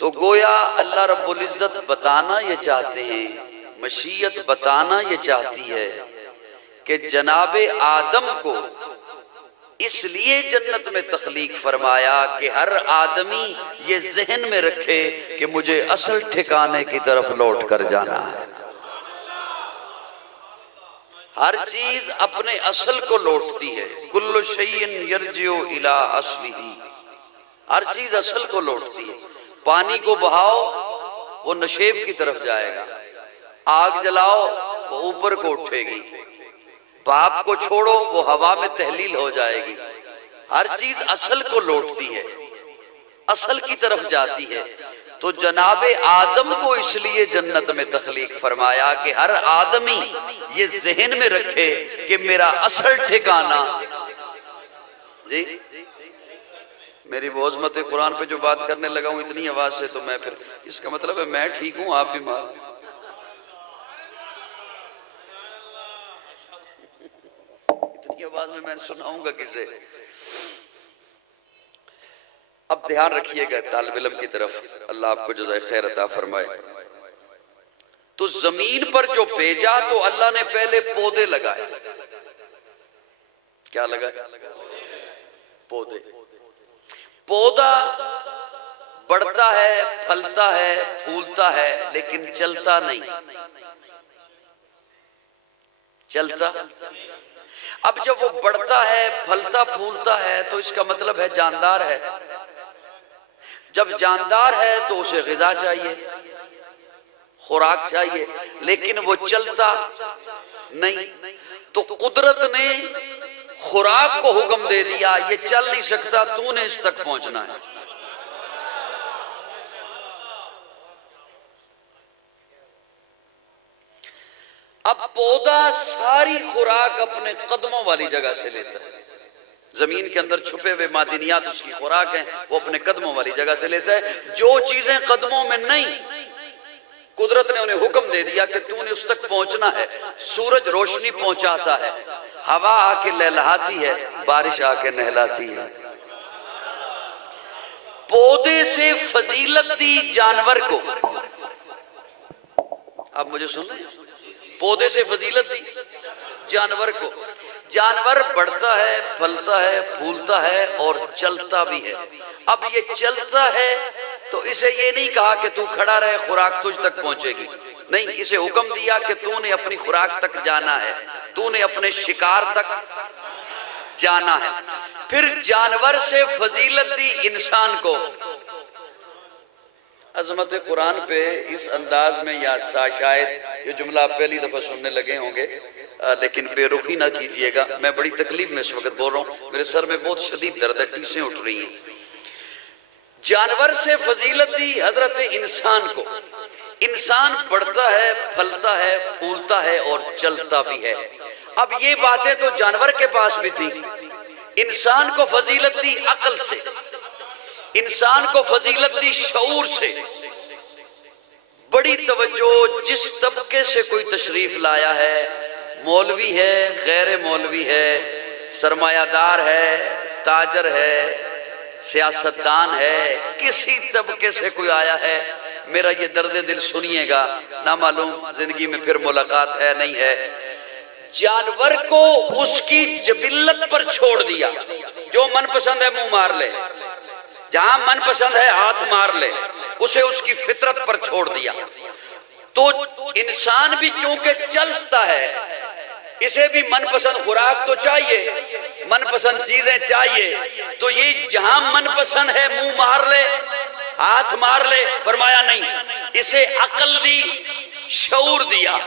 तो गोया अल्लाह रब्बुल इज्जत बताना ये चाहते हैं, मशीयत बताना ये चाहती है कि जनाबे आदम को इसलिए जन्नत में तख्लीक फरमाया कि हर आदमी ये जहन में रखे कि मुझे असल ठिकाने की तरफ लौट कर जाना है। हर चीज अपने असल को लौटती है। कुल्लु शैइन यरजिउ इला अस्लिही, हर चीज असल को लौटती है। पानी को बहाओ वो नशेब की तरफ जाएगा, आग जलाओ वो ऊपर को उठेगी, पाप को छोड़ो वो हवा में तहलील हो जाएगी। हर चीज असल को लौटती है, असल की तरफ जाती है। तो जनाबे आदम को इसलिए जन्नत में तख्लीक फरमाया कि हर आदमी ये जहन में रखे कि मेरा असल ठिकाना। जी मेरी वज़मत कुरान पे जो बात करने लगा हूं इतनी आवाज से, तो मैं फिर इसका मतलब है मैं ठीक हूं, आप बीमार। इतनी आवाज में मैं सुनाऊंगा किसे। अब ध्यान रखिएगा तालिब इल्म की तरफ, अल्लाह आपको जज़ाए खैर अता फरमाए। तो जमीन पर जो भेजा तो अल्लाह ने पहले पौधे लगाए। क्या लगाए? पौधे। पौधा बढ़ता है, फलता है, फूलता है, लेकिन चलता नहीं। चलता। अब जब वो बढ़ता है, फलता फूलता है, तो इसका मतलब है जानदार है। जब जानदार है तो उसे ग़िज़ा चाहिए, खुराक चाहिए, लेकिन वो चलता नहीं। तो कुदरत ने खुराक को हुक्म दे दिया, ये चल नहीं सकता, तूने इस तक पहुंचना है। अब पौधा सारी खुराक अपने कदमों वाली जगह से लेता है। जमीन के अंदर छुपे हुए मादिनियात उसकी खुराक हैं, वो अपने कदमों वाली जगह से लेता है। जो चीजें कदमों में नहीं, कुदरत ने उन्हें हुक्म दे दिया कि तूने उस तक पहुंचना है। सूरज रोशनी पहुंचाता है, हवा आके लहलहाती है, बारिश आके नहलाती है। पौधे से फजीलत दी जानवर को। आप मुझे सुन रहे हैं? पौधे से फजीलत दी जानवर को। जानवर बढ़ता है, फलता है, फूलता है और चलता भी है। अब ये चलता है तो इसे ये नहीं कहा कि तू खड़ा रहे, खुराक तुझ तक पहुंचेगी। नहीं, इसे हुक्म दिया कि तूने अपनी खुराक तक जाना है, तूने अपने शिकार तक जाना है। फिर जानवर से फजीलत दी इंसान को। अजमत कुरान पे इस अंदाज में या शायद ये जुमला आप पहली दफा सुनने लगे होंगे, लेकिन बेरुखी ना कीजिएगा, मैं बड़ी तकलीफ में इस वक्त बोल रहा हूँ, मेरे सर में बहुत शदीद दर्द है, टीसें उठ रही हैं। जानवर से फजीलत दी हजरत इंसान को। इंसान बढ़ता है, फलता है, फूलता है और चलता भी है। अब ये बातें तो जानवर के पास भी थी। इंसान को फजीलत दी अक्ल से, इंसान को फजीलत दी शऊर से। बड़ी तवज्जो, जिस तबके से कोई तशरीफ लाया है, मौलवी है, गैर मौलवी है, सरमायादार है, ताजर है, सियासतदान है, किसी तबके से कोई आया है, मेरा ये दर्द दिल सुनिएगा, ना मालूम जिंदगी में फिर मुलाकात है नहीं है। जानवर को उसकी जबिल्लत पर छोड़ दिया। जो मनपसंद है मुंह मार ले, जहां मनपसंद है हाथ मार ले, उसे उसकी फितरत पर छोड़ दिया। तो इंसान भी चूंकि चलता है, इसे भी मनपसंद खुराक तो चाहिए, मनपसंद चीजें चाहिए। तो ये जहां मनपसंद है मुंह मार ले, हाथ मार ले, फरमाया नहीं, इसे अक्ल दी, शऊर दिया।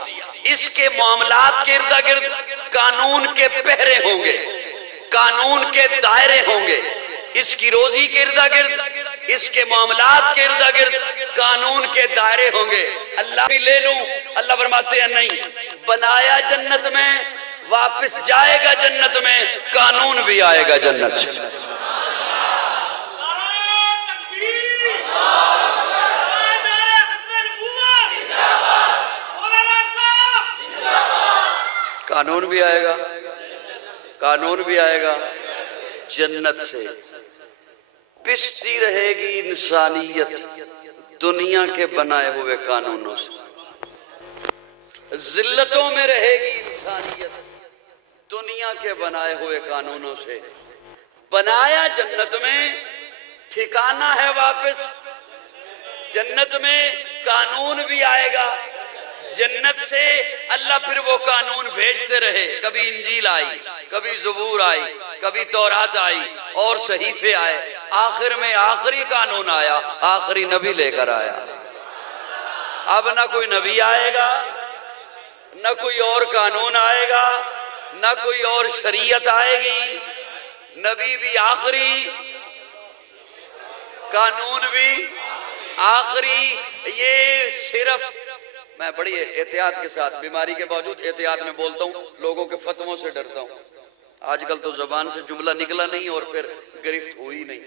इसके मामलात के इर्द गिर्द कानून के पहरे होंगे, कानून के दायरे होंगे। इसकी रोजी के इर्द गिर्द, इसके मामलात के इर्द गिर्द कानून के दायरे होंगे। अल्लाह भी ले लूं, अल्लाह फरमाते हैं नहीं, बनाया जन्नत में, वापस जाएगा जन्नत में, कानून भी आएगा जन्नत से। कानून भी आएगा, कानून भी आएगा जन्नत से। पिसती रहेगी इंसानियत दुनिया के बनाए हुए कानूनों से, जिल्लतों में रहेगी इंसानियत दुनिया के बनाए हुए कानूनों से। बनाया जन्नत में, ठिकाना है वापस जन्नत में, कानून भी आएगा जन्नत से। अल्लाह फिर वो कानून भेजते रहे, कभी इंजील आई, कभी ज़बूर आई, कभी तौरात आई और सहीफे आए। आखिर में आखिरी कानून आया, आखिरी नबी लेकर आया। अब ना कोई नबी आएगा, ना कोई और कानून आएगा, ना कोई और शरीयत आएगी। नबी भी आखिरी, कानून भी आखिरी। ये सिर्फ मैं बड़ी एहतियात के साथ, बीमारी के बावजूद एहतियात में बोलता हूँ, लोगों के फतवों से डरता हूँ। आजकल तो जबान से जुमला निकला नहीं और फिर गिरफ्त हुई नहीं,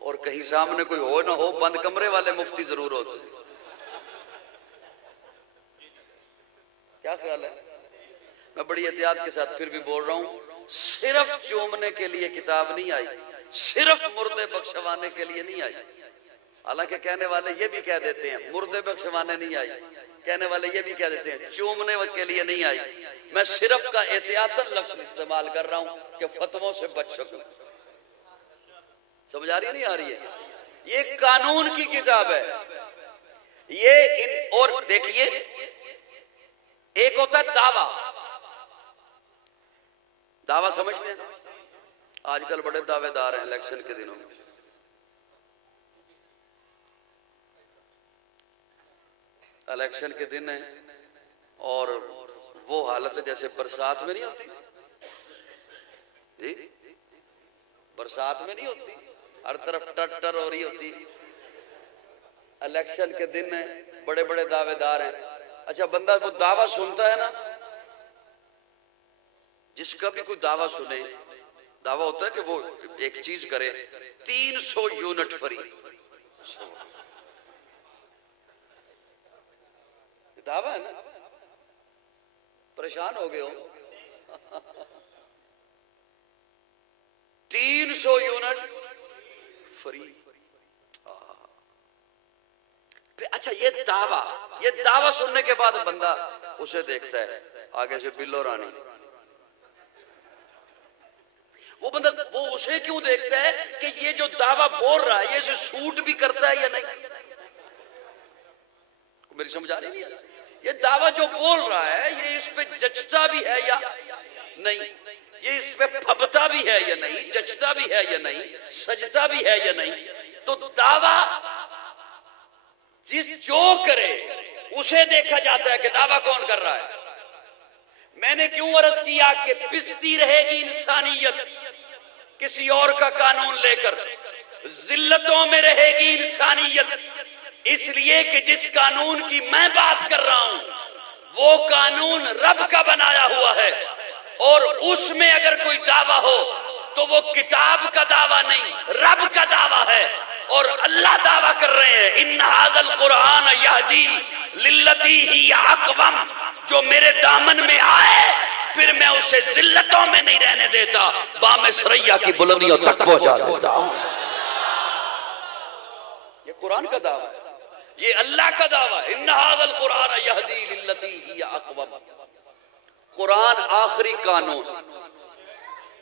और कहीं सामने कोई हो ना हो, बंद कमरे वाले मुफ्ती जरूर होते। क्या ख्याल है? मैं बड़ी एहतियात के साथ फिर भी बोल रहा हूँ, सिर्फ चूमने के लिए किताब नहीं आई, सिर्फ मुर्दे बख्शवाने के लिए नहीं आई। हालांकि कहने वाले ये भी कह देते हैं मुर्दे बख्शवाने नहीं आई, कहने वाले ये भी कह देते हैं चूमने के लिए नहीं आई। मैं सिर्फ का एहतियातन लफ्ज इस्तेमाल कर रहा हूं कि फतवों से बच सकूं। समझ आ रही है नहीं आ रही है? ये कानून की किताब है ये। और देखिए, एक होता है दावा। दावा समझते हैं? आजकल बड़े दावेदार हैं इलेक्शन के दिनों में। इलेक्शन के दिन है और वो हालत है जैसे बरसात में नहीं होती जी, बरसात में नहीं होती, हर तरफ टर हो रही होती। इलेक्शन के दिन है, बड़े बड़े दावेदार हैं। अच्छा, बंदा वो दावा सुनता है ना, जिसका भी कोई दावा सुने, दावा होता है कि वो एक चीज करे, 300 यूनिट फ्री। दावा है ना, परेशान हो गए हो। 300 यूनिट फ्री। अच्छा, ये दावा सुनने के बाद बंदा उसे देखता है, आगे से बिल्लो रानी। वो बंदा वो उसे क्यों देखता है कि ये जो दावा बोल रहा है ये इसे सूट भी करता है या नहीं। मेरी समझ आ रही है? ये दावा जो बोल रहा है ये इस पे जचता भी है या नहीं, ये इस पे फबता भी है या नहीं, जचता भी है या नहीं, सजता भी है या नहीं। तो दावा जो करे उसे देखा जाता है कि दावा कौन कर रहा है। मैंने क्यों अर्ज किया कि पिसती रहेगी इंसानियत किसी और का कानून लेकर, जिल्लतों में रहेगी इंसानियत, इसलिए कि जिस कानून की मैं बात कर रहा हूं वो कानून रब का बनाया हुआ है, और उसमें अगर कोई दावा हो तो वो किताब का दावा नहीं, रब का दावा है। और अल्लाह दावा कर रहे हैं, इन्ना हाज़ल कुरान यहदी लिल्लती ही अक़वम, जो मेरे दामन में आए फिर मैं उसे जिल्लतों में नहीं रहने देता, बामे सरैया की बुलंदियों तक पहुंचा देता हूं। ये कुरान का दावा है, ये अल्लाह का दावा है। इन्ना हाज़ल कुरान यहदी लिल्लती ही अक़वम। कुरान आखिरी कानून।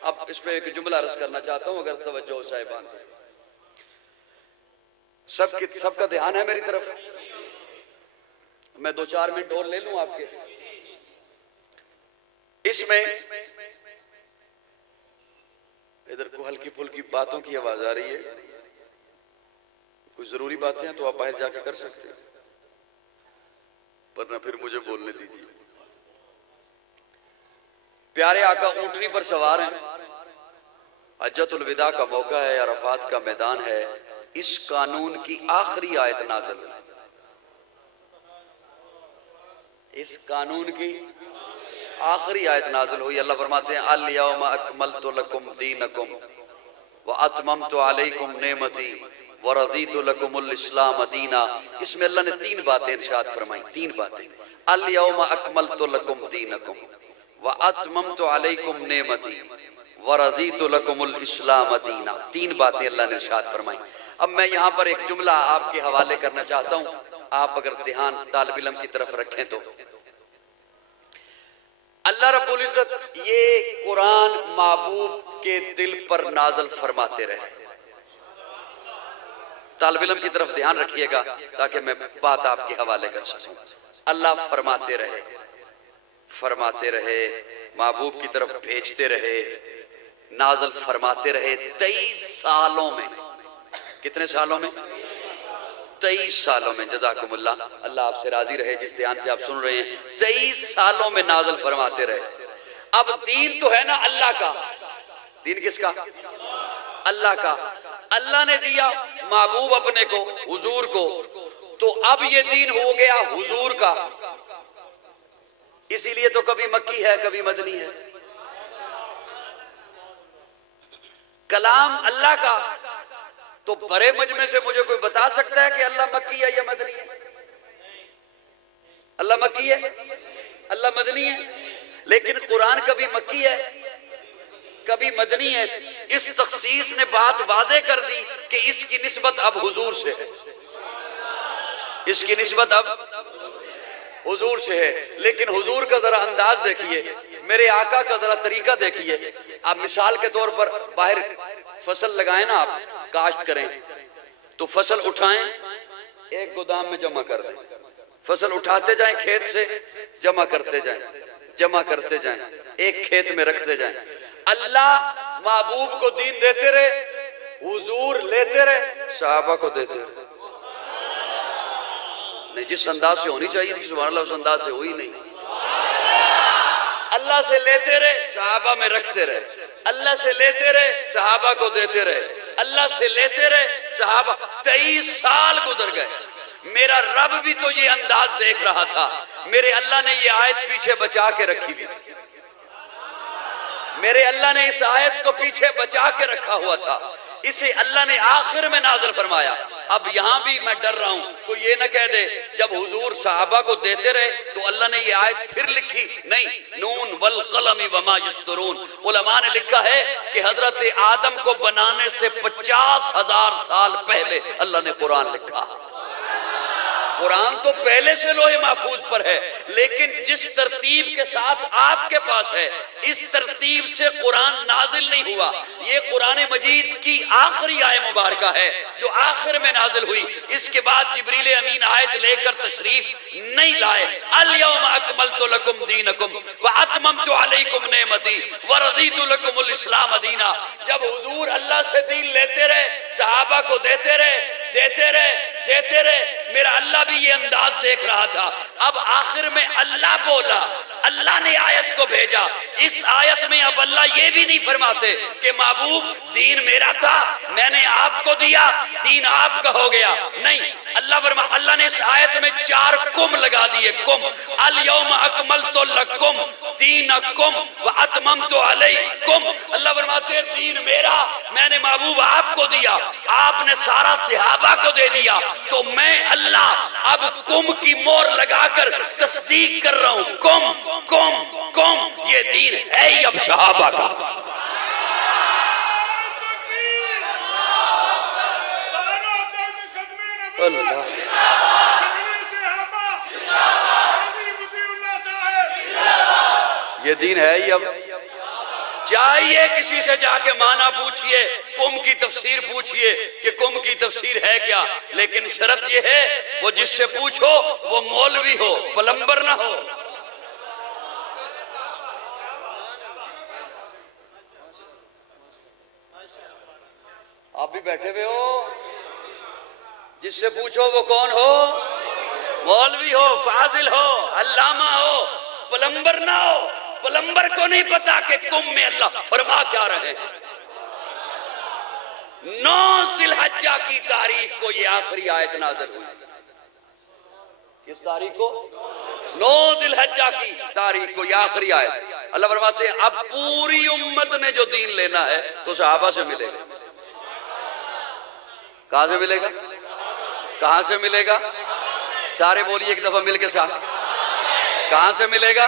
अब इसमें एक जुमला अर्ज करना चाहता हूं, अगर तवज्जो साहिबान, सबका ध्यान है मेरी तरफ। मैं 2-4 मिनट और ले लूं आपके। इसमें इधर को हल्की फुल्की बातों की आवाज आ रही है, कोई जरूरी बातें हैं तो आप बाहर जाके कर सकते हैं, वरना फिर मुझे बोलने दीजिए। प्यारे आका ऊंटनी पर सवार हैं, हज्जतुल विदा का मौका है, अरफात का मैदान है। इस कानून की आखिरी आयत नाज़िल, इस कानून की आखिरी आयत नाज़िल हुई। अल्लाह फरमाते हैं, अल यौमा अकमलतु लकुम दीनकुम व अतममतु अलैकुम नेमती व रदीतु लकुमुल इस्लाम दीना। इसमें अल्लाह ने 3 बातें इरशाद फरमाई, 3 बातें। अल यौमा अकमलतु लकुम दीनकुम व अतममतु अलैकुम नेमती वरज़ीतु लकुमुल इस्लाम दीना। तीन बातें अल्लाह ने इरशाद फरमाई। अब मैं यहाँ पर एक जुमला आपके हवाले करना चाहता हूँ, आप अगर ध्यान तालिब इल्म की तरफ रखें तो। अल्लाह रब्बुल इज्जत ये कुरान महबूब के दिल पर नाज़िल फरमाते रहे। तालिब इल्म की तरफ ध्यान रखिएगा ताकि मैं बात आपके हवाले कर सकूं। अल्लाह फरमाते रहे, फरमाते रहे, महबूब की तरफ भेजते रहे, नाज़िल फरमाते रहे 23 सालों में। कितने सालों में? 23 सालों में। जज़ाकुमुल्लाह, अल्लाह आपसे राजी रहे जिस ध्यान से आप सुन रहे हैं। 23 सालों में नाज़िल फरमाते रहे। अब दीन तो है ना अल्लाह का। दीन किसका? अल्लाह का। अल्लाह ने दिया महबूब अपने को, हुजूर को, तो अब ये दीन हो गया हुजूर का। इसीलिए तो कभी मक्की है कभी मदनी है। कलाम अल्लाह का, तो बड़े मजमे से मुझे कोई बता सकता है कि अल्लाह मक्की है या मदनी है? अल्लाह मक्की है, अल्लाह मदनी है। लेकिन कुरान कभी मक्की है कभी मदनी है। इस तखसीस ने बात वाज़े कर दी कि इसकी निस्बत अब हुजूर से है, इसकी निस्बत अब हुजूर से है। लेकिन हुजूर का जरा अंदाज देखिए, मेरे आका का जरा तरीका देखिए। आप मिसाल के तौर पर बाहर फसल लगाएं ना, आप काश्त करें तो फसल उठाएं, एक गोदाम में जमा कर दें, फसल उठाते जाएं, खेत से जमा करते जाएं, जमा करते जाएं, एक खेत में रखते जाएं। अल्लाह महबूब को दीन देते रहे, हुजूर लेते रहे, सहाबा को देते रहे। नहीं, जिस अंदाज से होनी चाहिए थी सुभान अल्लाह, उस अंदाज से हुई नहीं। अल्लाह से लेते रहे, सहाबा में रखते रहे, अल्लाह से लेते रहे, सहाबा को देते रहे, अल्लाह से लेते रहे, सहाबा। 23 साल गुजर गए। मेरा रब भी तो ये अंदाज देख रहा था। मेरे अल्लाह ने ये आयत पीछे बचा के रखी हुई थी। मेरे अल्लाह ने इस आयत को पीछे बचा के रखा हुआ था। इसे अल्लाह ने आखिर में नाज़िल फरमाया। अब यहां भी मैं डर रहा हूं कोई ये न कह दे जब हुजूर सहाबा को देते रहे तो अल्लाह ने ये आयत फिर लिखी। नहीं, नून वल कलम वमा यस्तरून। उलमा ने लिखा है कि हजरत आदम को बनाने से 50,000 साल पहले अल्लाह ने कुरान लिखा। कुरान तो पहले से लोहे महफूज पर है, लेकिन जिस तरतीब के साथ आपके पास है, इस तरतीब से कुरान नाजिल नहीं हुआ। ये कुरान मजीद की आखिरी आयत मुबारका है जो आखिर में नाजिल हुई। इसके बाद जिब्रील अमीन आयत लेकर तशरीफ नहीं लाए। अल यौम अकमलतु लकुम दीनकुम व अतममतु अलैकुम नेमती व रज़ीतु लकुमुल इस्लाम दीना। जब हुजूर अल्लाह से दीन लेते रहे, सहाबा को देते रहे, देते रहे, देते रहे, मेरा अल्लाह भी ये अंदाज देख रहा था। अब आखिर में अल्लाह बोला, अल्लाह ने आयत को भेजा। इस आयत में अब अल्लाह ये भी नहीं फरमाते कि महबूब दीन मेरा था, मैंने आपको दिया, दीन आपका हो गया। नहीं, अल्लाह ने इस आयत में 4 कुम लगा दिए। कुम, अल यौम अकमलतु लकुम दीनकुम व अतममतु अलैकुम। अल्लाह फरमाते दीन मेरा, मैंने महबूब आपको दिया, आपने सारा सहाबा को दे दिया, तो मैं अल्लाह अब कुम की मोहर लगाकर तस्दीक कर रहा हूं। कुम कुम कुम, ये दीन है ही अब सहाबा का। अल्लाह, ये दीन है ही अब। जाइए किसी से जाके माना पूछिए, कुम की तफसीर पूछिए कि कुम की तफसीर है क्या। लेकिन शर्त यह है वो जिससे पूछो वो मौलवी हो, प्लम्बर ना हो। आप भी बैठे हुए हो, जिससे पूछो वो कौन हो? मौलवी हो, फाजिल हो, अल्लामा हो, प्लम्बर ना हो। प्लम्बर को नहीं पता कि कुम में अल्लाह फरमा क्या रहे हैं। 9 जिलहज्जा की तारीख को ये आखिरी आयत नाज़िल हुई। किस तारीख को? 9 जिलहज्जा की तारीख को ये आखिरी आयत। अल्लाह फरमाते हैं अब पूरी उम्मत ने जो दीन लेना है तो सहाबा से मिलेगा। कहां से मिलेगा? कहां से मिलेगा? सारे बोलिए एक दफा मिलके साथ, कहां से मिलेगा?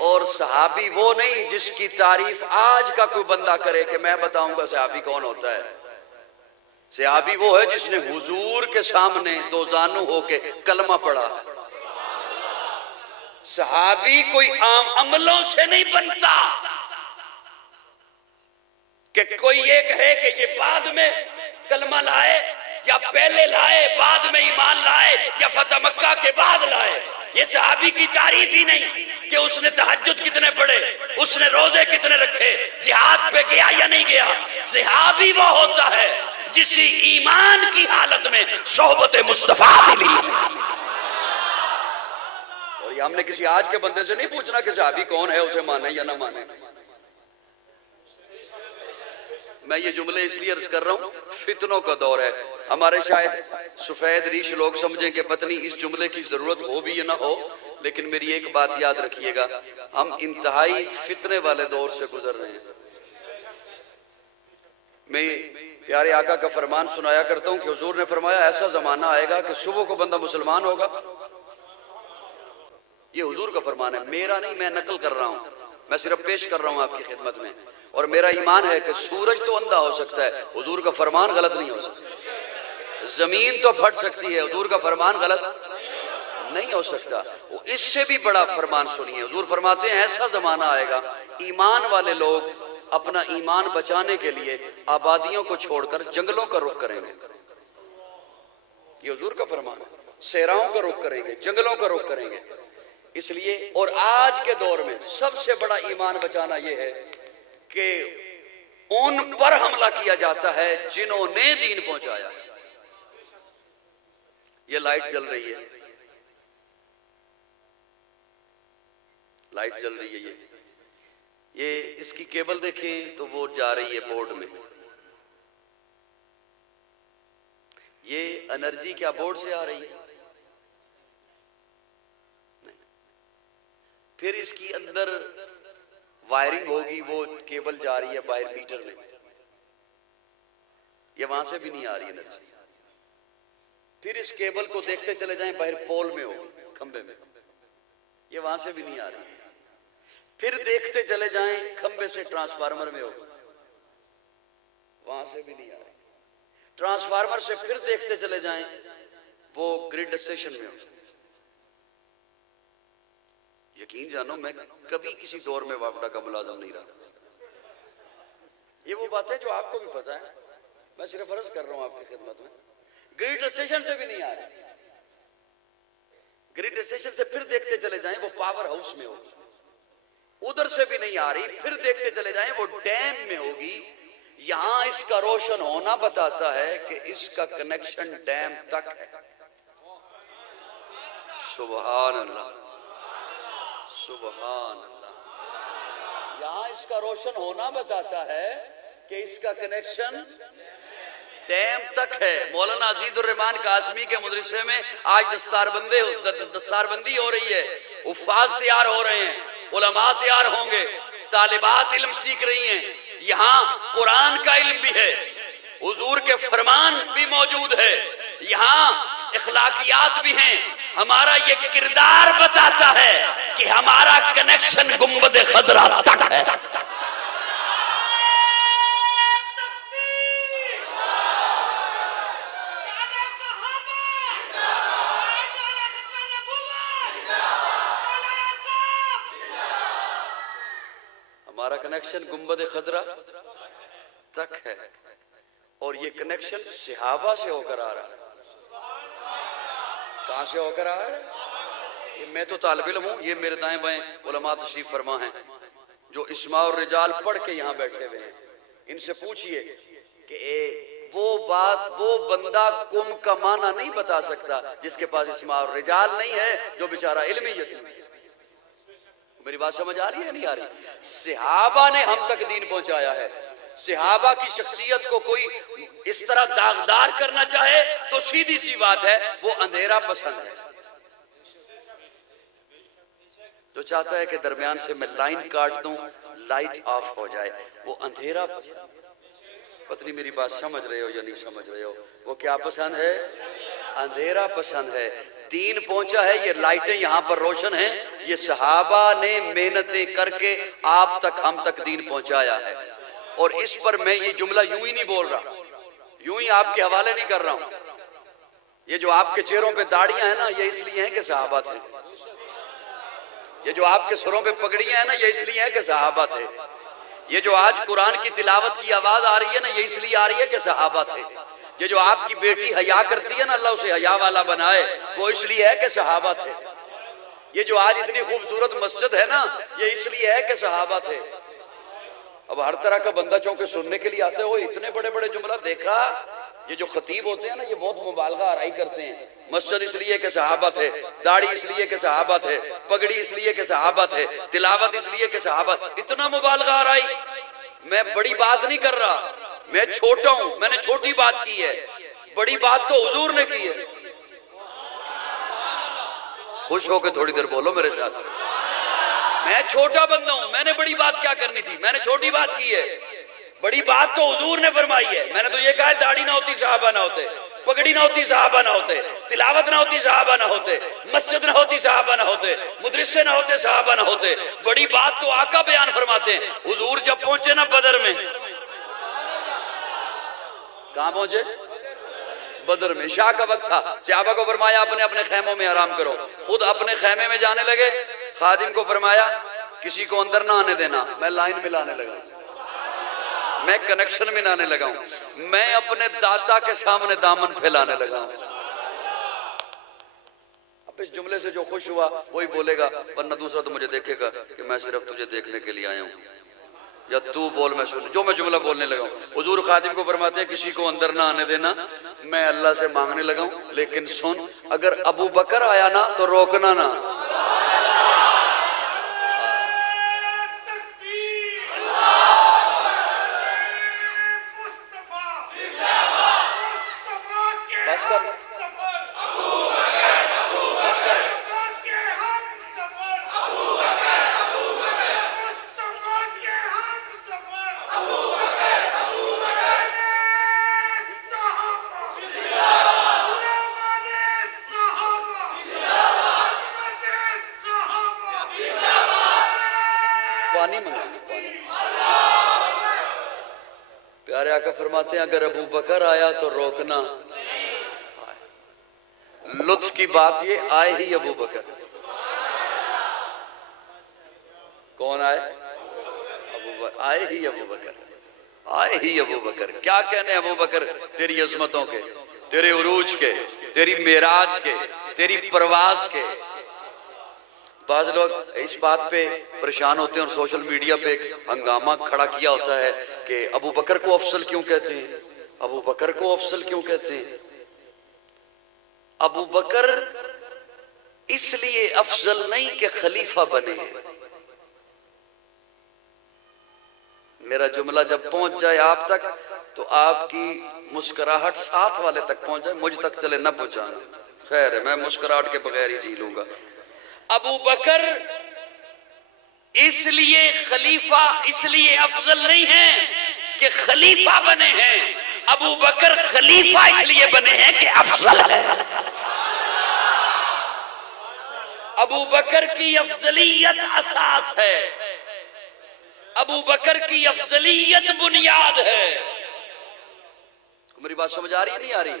और सहाबी वो नहीं जिसकी तारीफ आज का कोई बंदा करे कि मैं बताऊंगा सहाबी कौन होता है। सहाबी वो है जिसने हुजूर के सामने दो जानू होके कलमा पढ़ा। सहाबी कोई आम अमलों से नहीं बनता कि कोई ये कहे कि ये बाद में कलमा लाए या पहले लाए, बाद में ईमान लाए या फतह मक्का के बाद लाए। ये सहाबी की तारीफ ही नहीं कि उसने तहज्जुद कितने पढ़े, उसने रोजे कितने रखे, जिहाद पे गया या नहीं गया। सहाबी वो होता है जिसे ईमान की हालत में सोहबत मुस्तफा मिली। और ये हमने किसी आज के बंदे से नहीं पूछना कि सहाबी कौन है, उसे माने या ना माने। मैं ये जुमले इसलिए अर्ज कर रहा हूं, फितनों का दौर है। हमारे शायद सफेद रीश लोग समझें कि पत्नी इस जुमले की जरूरत हो भी या ना हो, लेकिन मेरी एक बात याद रखिएगा, हम इंतहाई फितने वाले दौर से गुजर रहे हैं। मैं प्यारे आका का फरमान सुनाया करता हूं कि हुजूर ने फरमाया ऐसा जमाना आएगा कि सुबह को बंदा मुसलमान होगा। ये हुजूर का फरमान है, मेरा नहीं, मैं नकल कर रहा हूं, मैं सिर्फ पेश कर रहा हूं आपकी खिदमत में। और मेरा ईमान है कि सूरज तो अंधा हो सकता है, हुजूर का फरमान गलत नहीं हो सकता। जमीन तो फट सकती है, हुजूर का फरमान गलत नहीं हो सकता। इससे भी बड़ा फरमान सुनिए, हुजूर फरमाते हैं ऐसा जमाना आएगा ईमान वाले लोग अपना ईमान बचाने के लिए आबादियों को छोड़कर जंगलों का रुख करेंगे। ये हुजूर का फरमान है, सेराओं का रुख करेंगे, जंगलों का रुख करेंगे। इसलिए और आज के दौर में सबसे बड़ा ईमान बचाना यह है कि उन पर हमला किया जाता है जिन्होंने दीन पहुंचाया। ये लाइट जल रही है, लाइट जल रही है, ये इसकी केबल देखें तो वो जा रही है बोर्ड में। ये एनर्जी क्या बोर्ड से आ रही है? फिर इसकी अंदर वायरिंग होगी, वो केबल जा रही है बाहर मीटर में, ये वहां से भी नहीं आ रही एनर्जी। फिर इस केबल को देखते चले जाएं, बाहर पोल में होगी, खंबे में, ये वहां से भी नहीं आ रही। फिर देखते चले जाएं, खंबे से ट्रांसफार्मर में होगी, वहां से भी नहीं आ रही। ट्रांसफार्मर से फिर देखते चले जाएं, वो ग्रिड स्टेशन में होगी। यकीन जानो मैं कभी किसी दौर में वापडा का मुलाजम नहीं रहा। ये वो बातें जो आपको भी पता है, मैं सिर्फ अर्ज कर रहा हूं आपकी खिदमत में। ग्रिड स्टेशन से भी नहीं आ रही, ग्रिड स्टेशन से फिर देखते चले जाएं, वो पावर हाउस में होगी, उधर से भी नहीं आ रही। फिर देखते चले जाएं, वो डैम में होगी। यहां इसका रोशन होना बताता है कि इसका कनेक्शन डैम तक है। सुभान अल्लाह, सुभान अल्लाह। यहां इसका रोशन होना बताता है कि इसका कनेक्शन डैम तक है। मौलाना अजीजुर रहमान कासमी के मदरसे में आज दस्तारबंदी हो रही है, उफ़ाज़ तैयार हो रहे हैं, उलमा तैयार होंगे, तालिबात इल्म सीख रही हैं। यहाँ कुरान का इल्म भी है, हुजूर के फरमान भी मौजूद है, यहाँ इखलाकियात भी हैं। हमारा ये किरदार बताता है कि हमारा कनेक्शन गुंबद खदरा तक है। हमारा कनेक्शन गुंबद खदरा तक है, और ये कनेक्शन सहाबा से होकर आ रहा है। कहां से होकर आ रहा है? मैं तो तालिब इल्म हूं, ये मेरे दाएं बाएं उलमा तशरीफ फरमा हैं जो इस्मा और रिजाल पढ़ के यहाँ बैठे हुए हैं। इनसे पूछिए कि वो बात, वो बंदा कुम का माना नहीं बता सकता जिसके पास इस्मा और रिजाल नहीं है, जो बेचारा इल्मी यतीम है। मेरी बात समझ आ रही है नहीं आ रही? सहाबा ने हम तक दीन पहुंचाया है। सहाबा की शख्सियत को कोई इस तरह दागदार करना चाहे तो सीधी सी बात है, वो अंधेरा पसंद है। जो चाहता है कि दरमियान से मैं लाइन काट दूं, लाइट ऑफ हो जाए, वो अंधेरा पसंद। पत्नी मेरी बात समझ रहे हो या नहीं समझ रहे हो? वो क्या पसंद है? अंधेरा पसंद है। दीन पहुंचा है, ये लाइटें यहां पर रोशन हैं, ये सहाबा ने मेहनतें करके आप तक, हम तक दीन पहुंचाया है। और इस पर मैं ये जुमला यूं ही नहीं बोल रहा, यूं ही आपके हवाले नहीं कर रहा हूं। ये जो आपके चेहरों पे दाढ़ियां हैं ना, ये इसलिए हैं कि सहाबा थे। ये जो आपके सरों पे पगड़ियां हैं ना, ये इसलिए है कि सहाबा थे। ये जो आज कुरान की तिलावत की आवाज आ रही है ना, ये इसलिए आ रही है कि सहाबा थे। ये जो आपकी बेटी हया करती है ना, अल्लाह उसे हया वाला बनाए, वो इसलिए है कि सहाबा थे। ये जो आज इतनी खूबसूरत मस्जिद है ना, ये इसलिए है कि सहाबा थे। अब हर तरह का बंदा चौंके सुनने के लिए आते हो, इतने बड़े बड़े जुमला देखा। ये जो खतीब होते हैं ना, ये बहुत मुबालगा आराई करते हैं। मस्जिद इसलिए कि सहाबा थे, दाढ़ी इसलिए कि सहाबा थे, पगड़ी इसलिए कि सहाबा थे, तिलावत इसलिए कि सहाबा। इतना मुबालगा आराई। मैं बड़ी बात नहीं कर रहा, मैं छोटा हूं, मैंने छोटी बात की है, बड़ी बात तो हुजूर ने की है। खुश होकर थोड़ी देर बोलो मेरे साथ। मैं छोटा बंदा हूं, मैंने बड़ी बात क्या करनी थी, मैंने छोटी बात की है। बड़ी बात तो हुजूर ने फरमाई है। मैंने तो ये कहा है, दाढ़ी ना होती सहाबा ना होते, पगड़ी ना होती सहाबा ना होते, तिलावत ना होती सहाबा ना होते, मस्जिद ना होती सहाबा ना होते, मुदरिसे ना होते सहाबा ना होते। बड़ी बात तो आका बयान फरमाते हैं। हुजूर जब पहुंचे ना बदर में, कहां पहुंचे? बदर में। शाह का वक्त था, सहाबा को फरमाया अपने अपने खैमों में आराम करो। खुद अपने खैमे में जाने लगे। खादिम को फरमाया किसी को अंदर ना आने देना। मैं लाइन मिलाने लगा, मैं कनेक्शन मिलाने लगा हूं, मैं अपने दाता के सामने दामन फैलाने लगा हूं। अब इस जुमले से जो खुश हुआ वही बोलेगा, वरना दूसरा तो मुझे देखेगा कि मैं सिर्फ तुझे देखने के लिए आया हूं, या तू बोल मैं सुन। जो मैं जुमला बोलने लगा हूं, हुजूर खादिम को फरमाते हैं किसी को अंदर ना आने देना। मैं अल्लाह से मांगने लगा हूं, लेकिन सुन, अगर अबू बकर आया ना तो रोकना ना। बस कर, बस कर। पानी मंगाना, पानी। प्यारे आका फरमाते हैं अगर अबू बकर आया तो रोकना। लुत्फ की बात ये, आए ही अबू बकर। कौन आए? अबू बकर। आए ही अबू बकर, आए ही अबू बकर। क्या कहने अबू बकर तेरी अजमतों के, तेरे उरूज के, तेरी मेराज के, तेरी परवाज के। बाज लोग इस बात पे परेशान होते हैं और सोशल मीडिया पे एक हंगामा खड़ा किया होता है कि अबू बकर को अफसल क्यों कहते हैं, अबू बकर को अफसल क्यों कहते हैं। अबू बकर इसलिए अफजल नहीं कि खलीफा बने। मेरा जुमला जब पहुंच जाए आप तक तो आपकी मुस्कुराहट साथ वाले तक पहुंच जाए, मुझ तक चले न पहुंचाना। खैर है, मैं मुस्कुराहट के बगैर ही जी लूंगा। अबू बकर इसलिए खलीफा, इसलिए अफजल नहीं है कि खलीफा बने हैं। अबू बकर खलीफा इसलिए बने हैं कि अफजल है। अबू बकर की अफजलियत असास है, अबू बकर की अफजलियत बुनियाद है। मेरी बात समझ आ रही है नहीं आ रही?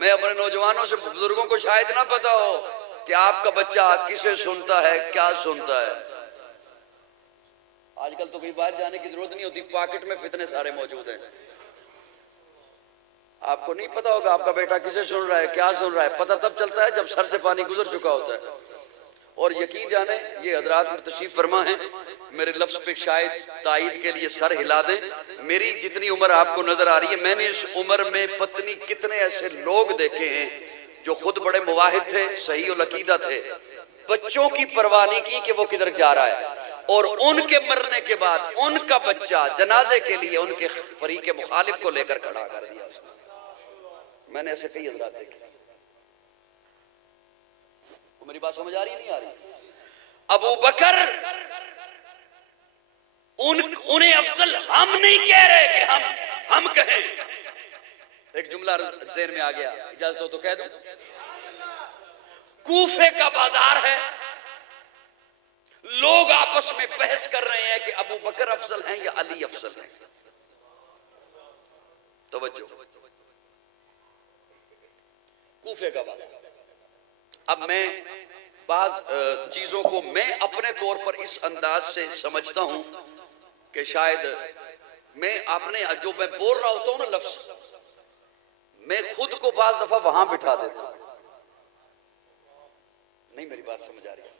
मैं अपने नौजवानों से, बुजुर्गों को शायद ना पता हो कि आपका बच्चा किसे सुनता है, क्या सुनता है। आजकल तो कहीं बाहर जाने की जरूरत नहीं होती, पॉकेट में फितने सारे मौजूद हैं। आपको नहीं पता होगा आपका बेटा किसे सुन रहा है, क्या सुन रहा है। पता तब चलता है जब सर से पानी गुजर चुका होता है। और यकीन जाने ये हजरात में तशरीफ फरमा है, मेरे लफ्ज पे शायद तायद के लिए सर हिला दें। मेरी जितनी उम्र आपको नजर आ रही है, मैंने इस उम्र में पत्नी कितने ऐसे लोग देखे हैं जो खुद बड़े मुवाहिद थे, सही और अकीदा थे, बच्चों की परवाह नहीं की कि वो किधर जा रहा है, और उनके मरने के बाद उनका बच्चा जनाजे के लिए उनके फरीक मुखालिफ को लेकर खड़ा कर दिया। मैंने ऐसे कई हजरात देखे। मेरी बात समझ आ रही नहीं आ रही? अबू बकर उन्हें अफजल हम नहीं कह रहे कि हम कहें। एक जुमला ज़हन में आ गया, इजाजत हो तो कह दूं। कूफे का बाजार है, लोग आपस में बहस कर रहे हैं कि अबू बकर अफजल हैं या अली अफजल हैं। तवज्जो, कूफे का बाजार। अब मैं बाज चीजों को मैं अपने तौर पर इस अंदाज से समझता हूं कि शायद मैं अपने जो मैं बोल रहा होता हूं ना लफ्ज, मैं खुद को बाज दफा वहां बिठा देता हूं। नहीं, मेरी बात समझ आ रही है?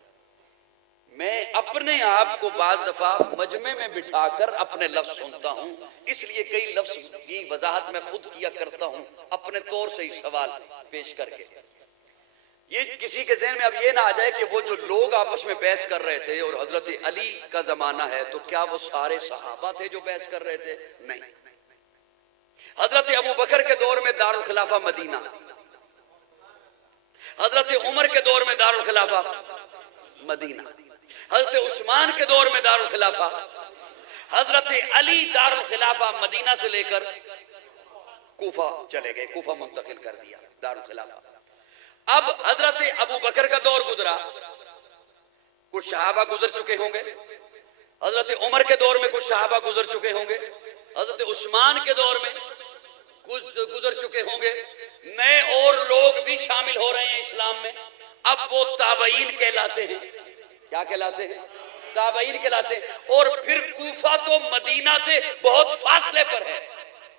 मैं अपने आप को बाज दफा मजमे में बिठाकर अपने लफ्ज सुनता हूं, इसलिए कई लफ्ज की वजाहत मैं खुद किया करता हूं अपने तौर से ही सवाल पेश करके। ये किसी के ज़हन में अब ये ना आ जाए कि वो जो लोग आपस में बहस कर रहे थे और हजरत अली का जमाना है तो क्या वो सारे सहाबा थे जो बहस कर रहे थे? नहीं। हजरत अबू बकर के दौर में दारुल खिलाफा मदीना, हजरत उमर के दौर में दारुल खिलाफा मदीना, हजरत उस्मान के दौर में दारुल खिलाफा, हजरत अली दारुल खिलाफा मदीना से लेकर कूफा चले गए, कूफा मुंतकिल कर दिया दारुल खिलाफा। अब हजरत अबू बकर का दौर गुजरा, कुछ सहाबा गुजर चुके होंगे, हजरत उमर के दौर में कुछ सहाबा गुजर चुके होंगे, हजरत उस्मान के दौर में कुछ गुजर चुके होंगे, नए और लोग भी शामिल हो रहे हैं इस्लाम में। अब वो ताबईन कहलाते हैं। क्या कहलाते हैं? ताबईन कहलाते हैं। और फिर कूफा तो मदीना से बहुत फासले पर है,